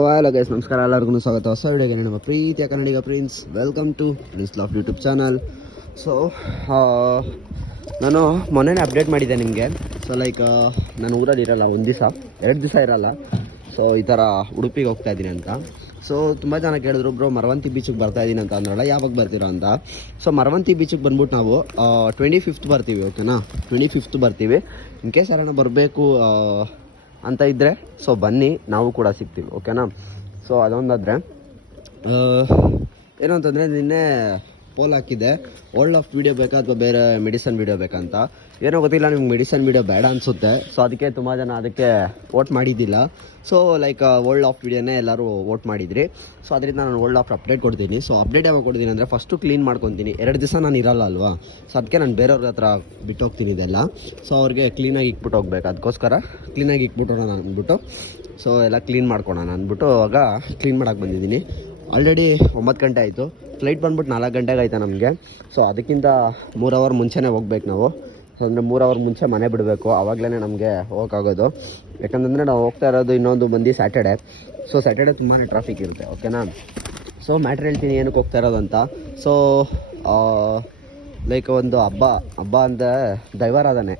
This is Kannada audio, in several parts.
ಹಲೋ ಗೈಸ್ ನಮಸ್ಕಾರ ಎಲ್ಲರಿಗೂ ಸ್ವಾಗತ. ಹೊಸ ವಿಡಿಯೋಗೆ ನಮ್ಮ ಪ್ರೀತಿಯ Kannadiga Prince welcome to Prince laugh YouTube channel so ನಾನು ಮೊನ್ನೆ ಅಪ್ಡೇಟ್ ಮಾಡಿದ್ದೆ ನಿಮಗೆ. ಸೊ ಲೈಕ್ ನಾನು ಊರಲ್ಲಿ ಇರಲ್ಲ, ಒಂದು ದಿವಸ, ಎರಡು ದಿವಸ ಇರಲ್ಲ. ಸೊ ಈ ಥರ ಉಡುಪಿಗೆ ಹೋಗ್ತಾ ಇದ್ದೀನಿ ಅಂತ. ಸೊ ತುಂಬ ಜನ ಕೇಳಿದ್ರು, ಬ್ರೋ, ಮರವಂತಿ ಬೀಚಿಗೆ ಬರ್ತಾ ಇದ್ದೀನಿ ಅಂತ ಅಂದ್ರಲ್ಲ, ಯಾವಾಗ ಬರ್ತೀರೋ ಅಂತ? ಸೊ ಮರವಂತಿ ಬೀಚಿಗೆ ಬಂದ್ಬಿಟ್ಟು ನಾವು ಟ್ವೆಂಟಿ ಫಿಫ್ತ್ ಬರ್ತೀವಿ ಓಕೆನಾ ಟ್ವೆಂಟಿ ಫಿಫ್ತ್ ಬರ್ತೀವಿ. ಇನ್ ಕೇಸ್ ಯಾರನ್ನ ಬರಬೇಕು ಅಂತ ಇದ್ದರೆ ಸೊ ಬನ್ನಿ ನಾವು ಕೂಡ ಸಿಗ್ತೀವಿ ಓಕೆನಾ ಸೊ ಅದೊಂದಾದರೆ ಏನು ಅಂತಂದರೆ ನಿನ್ನೆ ಪೋಲ್ ಹಾಕಿದೆ. ಓಲ್ಡ್ ಆಫ್ ವೀಡಿಯೋ ಬೇಕಾ ಅಥವಾ ಬೇರೆ ಮೆಡಿಸನ್ ವೀಡಿಯೋ ಬೇಕಂತ ಏನೋ ಗೊತ್ತಿಲ್ಲ, ನಿಮ್ಗೆ ಮೆಡಿಸನ್ ವೀಡಿಯೋ ಬೇಡ ಅನಿಸುತ್ತೆ. ಸೊ ಅದಕ್ಕೆ ತುಂಬ ಜನ ಅದಕ್ಕೆ ವೋಟ್ ಮಾಡಿದ್ದಿಲ್ಲ. ಸೊ ಲೈಕ್ ಓಲ್ಡ್ ಆಫ್ ವೀಡಿಯೋನೇ ಎಲ್ಲರೂ ವೋಟ್ ಮಾಡಿದ್ರಿ. ಸೊ ಅದರಿಂದ ನಾನು ಓಲ್ಡ್ ಆಫ್ ಅಪ್ಡೇಟ್ ಕೊಡ್ತೀನಿ. ಸೊ ಅಪ್ಡೇಟ್ ಯಾವಾಗ ಕೊಡ್ತೀನಿ ಅಂದರೆ ಫಸ್ಟು ಕ್ಲೀನ್ ಮಾಡ್ಕೊತೀನಿ. ಎರಡು ದಿವಸ ನಾನು ಇರಲ್ಲ ಅಲ್ವಾ? ಸೊ ಅದಕ್ಕೆ ನಾನು ಬೇರೆಯವ್ರ ಹತ್ರ ಬಿಟ್ಟು ಹೋಗ್ತೀನಿ ಇದೆಲ್ಲ. ಸೊ ಅವ್ರಿಗೆ ಕ್ಲೀನಾಗಿ ಇಕ್ಬಿಟ್ಟು ಹೋಗ್ಬೇಕು. ಅದಕ್ಕೋಸ್ಕರ ಕ್ಲೀನಾಗಿ ಇಕ್ಬಿಟ್ಟೋಣ ಅಂದ್ಬಿಟ್ಟು. ಸೊ ಎಲ್ಲ ಕ್ಲೀನ್ ಮಾಡ್ಕೊಳೋಣ ಅಂದ್ಬಿಟ್ಟು ಆಗ ಕ್ಲೀನ್ ಮಾಡೋಕೆ ಬಂದಿದ್ದೀನಿ. ಆಲ್ರೆಡಿ ಒಂಬತ್ತು ಗಂಟೆ ಆಯಿತು. ಫ್ಲೈಟ್ ಬಂದ್ಬಿಟ್ಟು ನಾಲ್ಕು ಗಂಟೆಗೆ ಆಯ್ತಾ ನಮಗೆ. ಸೊ ಅದಕ್ಕಿಂತ ಮೂರು ಅವರ್ ಮುಂಚೆನೇ ಹೋಗ್ಬೇಕು ನಾವು. ಅಂದರೆ ಮೂರು ಅವರ್ ಮುಂಚೆ ಮನೆ ಬಿಡಬೇಕು. ಆವಾಗಲೇ ನಮಗೆ ಹೋಗೋಕ್ಕಾಗೋದು ಯಾಕಂತಂದರೆ ನಾವು ಹೋಗ್ತಾ ಇರೋದು ಇನ್ನೊಂದು ಮಂದಿ ಸ್ಯಾಟರ್ಡೆ ಸೊ ಸ್ಯಾಟರ್ಡೆ ತುಂಬಾ ಟ್ರಾಫಿಕ್ ಇರುತ್ತೆ. ಓಕೆನಾ ಸೊ ಮ್ಯಾಟ್ರ್ ಹೇಳ್ತೀನಿ ಏನಕ್ಕೆ ಹೋಗ್ತಾ ಇರೋದು ಅಂತ. ಸೊ ಲೈಕ್ ಒಂದು ಹಬ್ಬ ಹಬ್ಬ ಅಂದರೆ ದೈವಾರಾಧನೆ.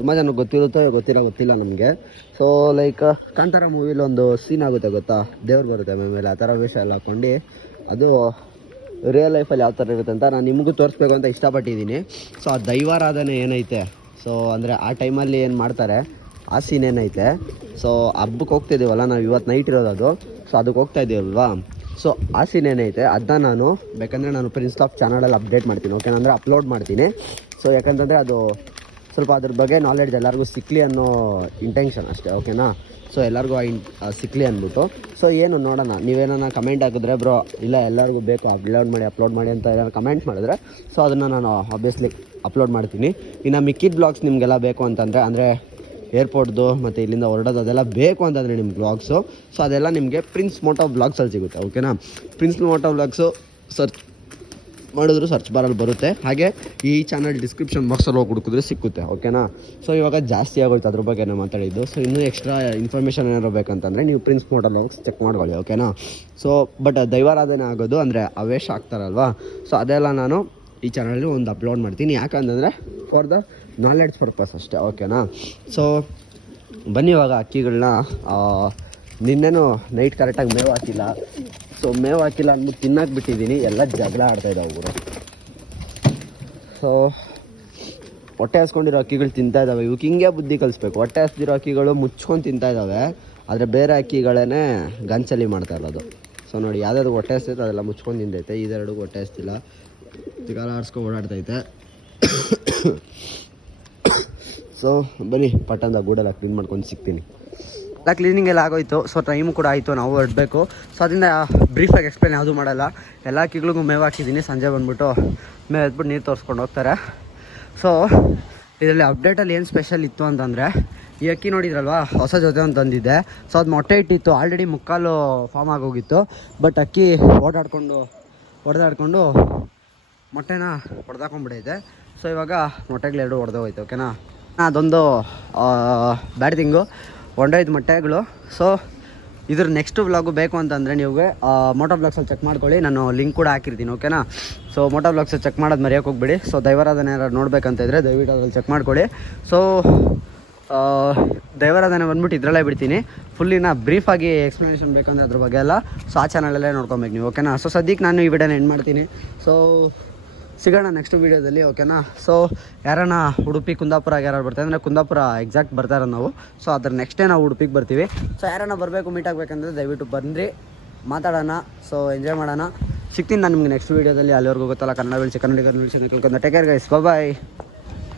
ತುಂಬ ಜನ ಗೊತ್ತಿರುತ್ತೋ ಗೊತ್ತಿಲ್ಲ ಗೊತ್ತಿಲ್ಲ ನಮಗೆ. ಸೊ ಲೈಕ್ ಕಾಂತಾರ ಮೂವಿಲಿ ಒಂದು ಸೀನ್ ಆಗುತ್ತೆ ಗೊತ್ತಾ? ದೇವ್ರು ಬರುತ್ತೆ ಮೇಲೆ, ಆ ಥರ ವೇಷ ಎಲ್ಲ ಹಾಕ್ಕೊಂಡು. ಅದು ರಿಯಲ್ ಲೈಫಲ್ಲಿ ಯಾವ ಥರ ಇರುತ್ತೆ ಅಂತ ನಾನು ನಿಮಗೂ ತೋರಿಸ್ಬೇಕು ಅಂತ ಇಷ್ಟಪಟ್ಟಿದ್ದೀನಿ. ಸೊ ಆ ದೈವಾರಾಧನೆ ಏನೈತೆ? ಸೊ ಅಂದರೆ ಆ ಟೈಮಲ್ಲಿ ಏನು ಮಾಡ್ತಾರೆ? ಆ ಸೀನ್ ಏನೈತೆ? ಸೊ ಹಬ್ಬಕ್ಕೆ ಹೋಗ್ತಿದ್ದೀವಲ್ಲ ನಾವು ಇವತ್ತು ನೈಟ್ ಇರೋದು ಅದು. ಸೊ ಅದಕ್ಕೆ ಹೋಗ್ತಾ ಇದ್ದೀವಲ್ವಾ? ಸೊ ಆ ಸೀನ್ ಏನೈತೆ? ಅದನ್ನ ನಾನು, ಬೇಕಂದರೆ ನಾನು ಪ್ರಿನ್ಸ್ ಆಫ್ ಚಾನಲಲ್ಲಿ ಅಪ್ಡೇಟ್ ಮಾಡ್ತೀನಿ ಓಕೆ ಅಂದರೆ ಅಪ್ಲೋಡ್ ಮಾಡ್ತೀನಿ. ಸೊ ಯಾಕಂತಂದರೆ ಅದು ಸ್ವಲ್ಪ ಅದ್ರ ಬಗ್ಗೆ ನಾಲೆಡ್ಜ್ ಎಲ್ಲರಿಗೂ ಸಿಕ್ಕಲಿ ಅನ್ನೋ ಇಂಟೆನ್ಷನ್ ಅಷ್ಟೇ ಓಕೆನಾ ಸೊ ಎಲ್ಲರಿಗೂ ಆ ಇನ್ ಸಿಕ್ಕಲಿ ಅಂದ್ಬಿಟ್ಟು. ಸೊ ಏನು ನೋಡೋಣ ನೀವೇನ ಕಮೆಂಟ್ ಹಾಕಿದ್ರೆ ಬ್ರೋ ಇಲ್ಲ ಎಲ್ಲರಿಗೂ ಬೇಕು ಅಪ್ಲೋಡ್ ಮಾಡಿ ಅಪ್ಲೋಡ್ ಮಾಡಿ ಅಂತ ಏನಾದ್ರು ಕಮೆಂಟ್ ಮಾಡಿದ್ರೆ ಸೊ ಅದನ್ನು ನಾನು ಆಬ್ವಿಯಸ್ಲಿ ಅಪ್ಲೋಡ್ ಮಾಡ್ತೀನಿ. ಇನ್ನು ಮಿಕ್ಕಿದ ಬ್ಲಾಗ್ಸ್ ನಿಮಗೆಲ್ಲ ಬೇಕು ಅಂತಂದರೆ, ಅಂದರೆ ಏರ್ಪೋರ್ಟ್ದು ಮತ್ತು ಇಲ್ಲಿಂದ ಹೊರಡೋದು, ಅದೆಲ್ಲ ಬೇಕು ಅಂತಂದರೆ ನಿಮ್ಮ ಬ್ಲಾಗ್ಸು ಸೊ ಅದೆಲ್ಲ ನಿಮಗೆ ಪ್ರಿನ್ಸ್ ಮೋಟೋ ಬ್ಲಾಗ್ಸಲ್ಲಿ ಸಿಗುತ್ತೆ ಓಕೆನಾ ಪ್ರಿನ್ಸ್ ಮೋಟೋ ಬ್ಲಾಗ್ಸು ಸರ್ಚ್ ಮಾಡಿದ್ರು ಸರ್ಚ್ ಬಾರಲ್ಲಿ ಬರುತ್ತೆ. ಹಾಗೆ ಈ ಚಾನಲ್ ಡಿಸ್ಕ್ರಿಪ್ಷನ್ ಬಾಕ್ಸಲ್ಲಿ ಹೋಗಿ ಹುಡುಕಿದ್ರೆ ಸಿಕ್ಕುತ್ತೆ ಓಕೆನಾ ಸೊ ಇವಾಗ ಜಾಸ್ತಿ ಆಗೋಯ್ತು, ಅದ್ರ ಬಗ್ಗೆ ನಾನು ಮಾತಾಡಿದ್ದು. ಸೊ ಇನ್ನೂ ಎಕ್ಸ್ಟ್ರಾ ಇನ್ಫಾರ್ಮೇಷನ್ ಏನಾದ್ರು ಬೇಕಂತಂದರೆ ನೀವು ಪ್ರಿನ್ಸ್ ಮೋಟಲ್ ಹೋಗಿ ಚೆಕ್ ಮಾಡ್ಕೊಳ್ಳಿ ಓಕೆನಾ ಸೊ ಬಟ್ ದೈವಾರಾಧನೆ ಆಗೋದು ಅಂದರೆ ಅವೇಶ ಆಗ್ತಾರಲ್ವಾ? ಸೊ ಅದೆಲ್ಲ ನಾನು ಈ ಚಾನಲಲ್ಲಿ ಒಂದು ಅಪ್ಲೋಡ್ ಮಾಡ್ತೀನಿ. ಯಾಕಂತಂದರೆ ಫಾರ್ ದ ನಾಲೆಡ್ಜ್ ಪರ್ಪಸ್ ಅಷ್ಟೇ ಓಕೆನಾ ಸೊ ಬನ್ನಿ ಇವಾಗ ಅಕ್ಕಿಗಳನ್ನ. ನಿನ್ನೆನೂ ನೈಟ್ ಕರೆಕ್ಟಾಗಿ ಮೇವು ಹಾಕಿಲ್ಲ. ಸೊ ಮೇವು ಹಾಕಿಲ್ಲ ಅಂದ್ಬಿಟ್ಟು ತಿನ್ನಕ್ಕೆ ಬಿಟ್ಟಿದ್ದೀನಿ. ಎಲ್ಲ ಜಗಳ ಆಡ್ತಾ ಇದ್ದಾವೆ ಗುರು. ಸೊ ಹೊಟ್ಟೆ ಹಸ್ಕೊಂಡಿರೋ ಅಕ್ಕಿಗಳು ತಿಂತಾ ಇದ್ದಾವೆ ಇವಕ್ಕೆ ಹಿಂಗೆ ಬುದ್ಧಿ ಕಲಿಸ್ಬೇಕು. ಹೊಟ್ಟೆ ಹಸ್ದಿರೋ ಅಕ್ಕಿಗಳು ಮುಚ್ಕೊಂಡು ತಿಂತಾ ಇದ್ದಾವೆ ಆದರೆ ಬೇರೆ ಅಕ್ಕಿಗಳೇ ಗಂಚಲಿ ಮಾಡ್ತಾ ಇರೋದು. ಸೊ ನೋಡಿ, ಯಾವ್ದಾದ್ರು ಹೊಟ್ಟೆ ಹಸ್ತೈತೆ ಅದೆಲ್ಲ ಮುಚ್ಕೊಂಡು ತಿಂದೈತೆ. ಇದೆರಡು ಹೊಟ್ಟೆ ಹಸ್ತಿಲ್ಲ ತಿಗಾಲ ಆಡಿಸ್ಕೊಂಡು ಓಡಾಡ್ತೈತೆ. ಸೊ ಬನ್ನಿ ಪಟ್ಟಂದ ಗೂಡೆಲ್ಲ ಕ್ಲೀನ್ ಮಾಡ್ಕೊಂಡು ಸಿಗ್ತೀನಿ. ಎಲ್ಲ ಕ್ಲೀನಿಂಗ್ ಎಲ್ಲ ಆಗೋಯ್ತು. ಸೊ ಟೈಮು ಕೂಡ ಆಯಿತು, ನಾವು ಹೊರಡಬೇಕು. ಸೊ ಅದರಿಂದ ಬ್ರೀಫಾಗಿ ಎಕ್ಸ್ಪ್ಲೇನ್ ಯಾವುದೂ ಮಾಡಲ್ಲ. ಎಲ್ಲ ಅಕ್ಕಿಗಳಿಗೂ ಮೇವು ಹಾಕಿದ್ದೀನಿ. ಸಂಜೆ ಬಂದ್ಬಿಟ್ಟು ಮೇವು ಎದ್ಬಿಟ್ಟು ನೀರು ತೋರಿಸ್ಕೊಂಡು ಹೋಗ್ತಾರೆ. ಸೊ ಇದರಲ್ಲಿ ಅಪ್ಡೇಟಲ್ಲಿ ಏನು ಸ್ಪೆಷಲ್ ಇತ್ತು ಅಂತಂದರೆ, ಈ ಅಕ್ಕಿ ನೋಡಿದ್ರಲ್ವಾ? ಹೊಸ ಜೊತೆ ಅಂತ ತಂದಿದ್ದೆ. ಸೊ ಅದು ಮೊಟ್ಟೆ ಇಟ್ಟಿತ್ತು. ಆಲ್ರೆಡಿ ಮುಕ್ಕಾಲು ಫಾರ್ಮ್ ಆಗೋಗಿತ್ತು ಬಟ್ ಅಕ್ಕಿ ಓಡಾಡ್ಕೊಂಡು ಹೊಡೆದಾಡ್ಕೊಂಡು ಮೊಟ್ಟೆನ ಹೊಡೆದಾಕೊಂಡ್ಬಿಡೈತೆ ಸೊ ಇವಾಗ ಮೊಟ್ಟೆಗಳೆರಡು ಹೊಡೆದೋಯ್ತು ಓಕೆನಾ ಅದೊಂದು ಬ್ಯಾಡ್ ಥಿಂಗು ಹೊಂಡೋಯ್ತು ಮೊಟ್ಟೆಗಳು. ಸೊ ಇದ್ರ ನೆಕ್ಸ್ಟ್ ವ್ಲಾಗು ಬೇಕು ಅಂತಂದರೆ ನೀವು ಮೋಟೋ ಬ್ಲಾಗ್ಸಲ್ಲಿ ಚೆಕ್ ಮಾಡ್ಕೊಳ್ಳಿ. ನಾನು ಲಿಂಕ್ ಕೂಡ ಹಾಕಿರ್ತೀನಿ ಓಕೆನಾ ಸೊ ಮೋಟೋ ಬ್ಲಾಗ್ಸಲ್ಲಿ ಚೆಕ್ ಮಾಡೋದು ಮರೆಯೋಕೆ ಹೋಗ್ಬೇಡಿ. ಸೊ ದೈವರಾಧನೆ ಯಾರು ನೋಡ್ಬೇಕಂತ ಇದ್ದರೆ ದಯವಿಟ್ಟು ಅದ್ರಲ್ಲಿ ಚೆಕ್ ಮಾಡ್ಕೊಳ್ಳಿ. ಸೊ ದೈವರಾಧನೆ ಬಂದ್ಬಿಟ್ಟು ಇದರಲ್ಲೇ ಬಿಡ್ತೀನಿ. ಫುಲ್ಲಿನ ಬ್ರೀಫಾಗಿ ಎಕ್ಸ್ಪ್ಲನೇಷನ್ ಬೇಕಂದ್ರೆ ಅದ್ರ ಬಗ್ಗೆ ಎಲ್ಲ ಸೊ ಆ ಚಾನಲಲ್ಲೇ ನೋಡ್ಕೊಬೇಕು ನೀವು ಓಕೆನಾ ಸೊ ಸದ್ಯಕ್ಕೆ ನಾನು ಈ ವಿಡಿಯೋನ ಎಂಡ್ ಮಾಡ್ತೀನಿ. ಸೊ ಸಿಗೋಣ ನೆಕ್ಸ್ಟ್ ವೀಡಿಯೋದಲ್ಲಿ ಓಕೆನಾ ಸೊ ಯಾರನ್ನ ಉಡುಪಿ ಕುಂದಾಪುರ ಯಾರು ಬರ್ತಾರೆ? ಅಂದರೆ ಕುಂದಾಪುರ ಎಕ್ಸಾಕ್ಟ್ ಬರ್ತಾರೆ ನಾವು. ಸೊ ಅದ್ರ ಡೇ ನಾವು ಉಡುಪಿಗೆ ಬರ್ತೀವಿ. ಸೊ ಯಾರನ್ನ ಬರಬೇಕು ಮೀಟ್ ಆಗಬೇಕಂದ್ರೆ ದಯವಿಟ್ಟು ಬಂದ್ರಿ, ಮಾತಾಡೋಣ ಸೊ ಎಂಜಾಯ್ ಮಾಡೋಣ. ಸಿಗ್ತೀನಿ ನಾನು ನಿಮ್ಗೆ ನೆಕ್ಸ್ಟ್ ವೀಡಿಯೋದಲ್ಲಿ ಅಲ್ಲಿವರೆಗೂ ಗೊತ್ತಲ್ಲ, ಕನ್ನಡ ಬೆಳೆಸಿ, ಕನ್ನಡಿಗರು ಬೆಳೆಸಿ ಟೇಕ್ ಕೇರ್ ಗೈಸ್ ಬಾಯ್